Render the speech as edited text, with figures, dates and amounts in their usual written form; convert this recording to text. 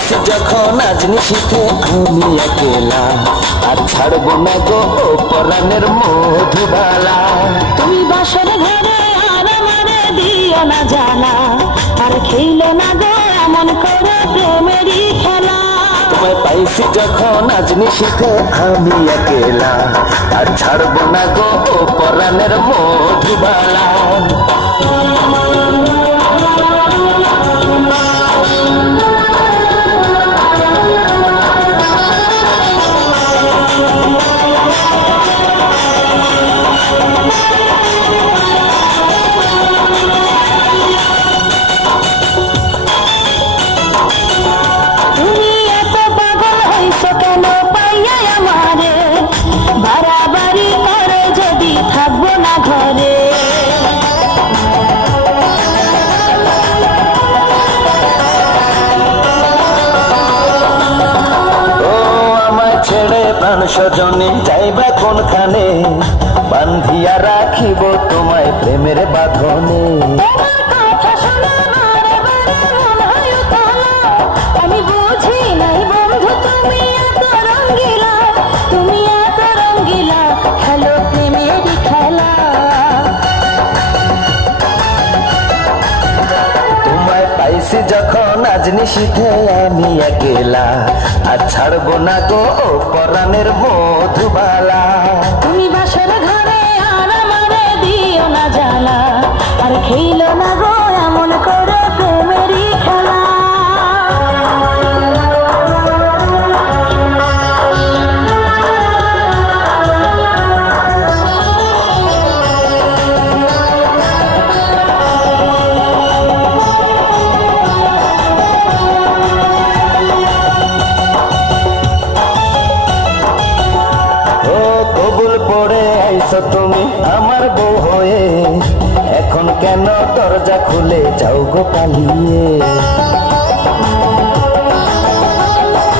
পাইছি যখন আজ নিশীথে আমি একেলা, আর ছাড়বো না গো ও পরাণের মধুবালা। তুমি বাসর ঘরে আর আমারে দিও না জানা, আর খেইলে না গো এমন করে প্রেমেরই খেলা। তোমায় পাইছি যখন আজ নিশীথে আমি একেলা, আর ছাড়বো না গো ও পরাণের মধুবালা। প্রাণ স্বজনে যাইবা কোনখানে, বান্ধিয়া রাখিব তোমায় প্রেমের বাঁধনে। আমি বুঝি নাই বন্ধু তুমি এত রঙ্গিলা, তুমি এত রঙ্গিলা, খেলো প্রেমেরই খেলা। তোমায় পাইছি যখন আজ নিশীথে আমি একেলা, আর ছাড়বো না গো ও পরাণের মধুবালা। তুমি বাসর ঘরে আর আমারে দিও না জানা, আর খেইলো না গো এমন করে প্রেমেরই খেলা। তুমি আমার বউ হয়ে এখন কেন দরজা খুলে যাও গো পালিয়ে।